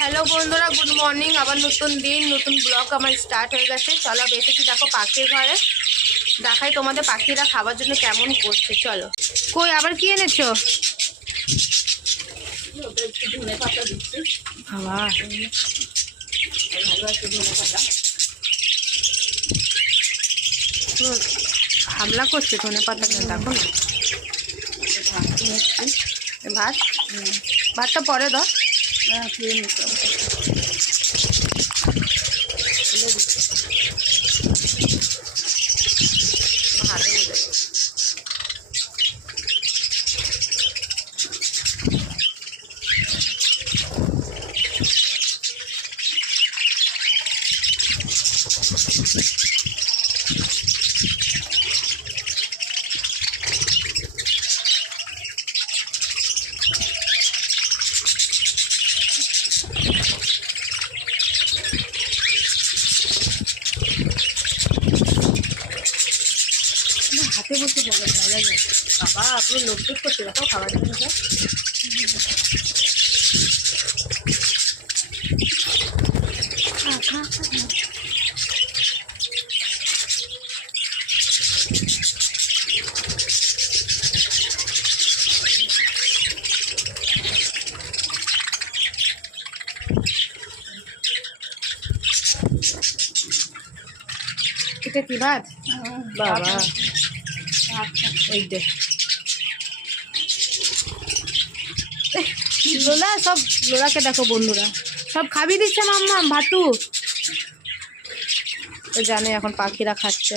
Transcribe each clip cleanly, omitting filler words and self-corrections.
Hello বন্ধুরা, good morning. আবার নতুন দিন, নতুন ব্লগ আমার স্টার্ট হয়ে গেছে। চলো এসেছি দেখো পাখির ঘরে, দেখাই তোমাদের পাখিরা খাবার জন্য কেমন করছে। চলো। কই আবার কি এনেছো? হামলা করছে ধনে পাতা, দেখো না। ভাত ভাতটা পরে দাও। হাতে বুঝে হাতে বসে বলে বাবা পুরো লোকটুক করছে, দেখো খাবার জন্য। এটা কি ভাত? বাবা ওই দে লোলা, সব লোলাকে দেখো বন্ধুরা, সব খাবি দিচ্ছে মাম্মা ভাতু। তো জানে এখন পাখিরা খাচ্ছে।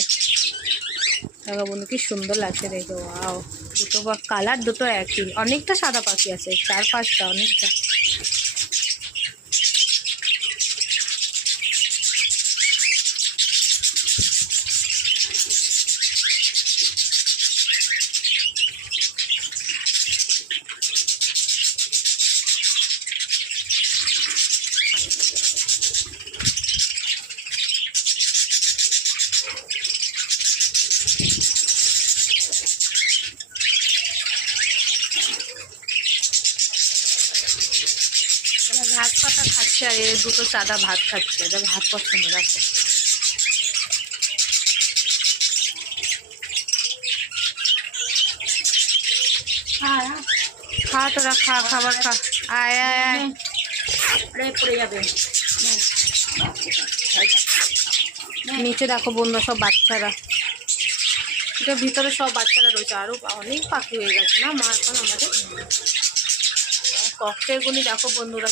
দেখো বন্ধু কি সুন্দর লাগছে দেখো। ওয়াও, দুটো কালার দুটো একই। অনেকটা সাদা পাখি আছে, 4-5টা, অনেকটা। ভাত পাতা খাচ্ছে আর এ দুটো সাদা ভাত খাচ্ছে। এটা ভাত পছন্দ রাখে। খা তোরা, খা খাবার খা। আয় আয় আয়, পড়ে যাবে নিচে। দেখো বন্ধু সব বাচ্চারা, এটা ভিতরে সব বাচ্চারা রয়েছে। আরো অনেক পাখি হয়ে গেছে না মা এখন আমাদের। ককটেল গুলি দেখো বন্ধুরা,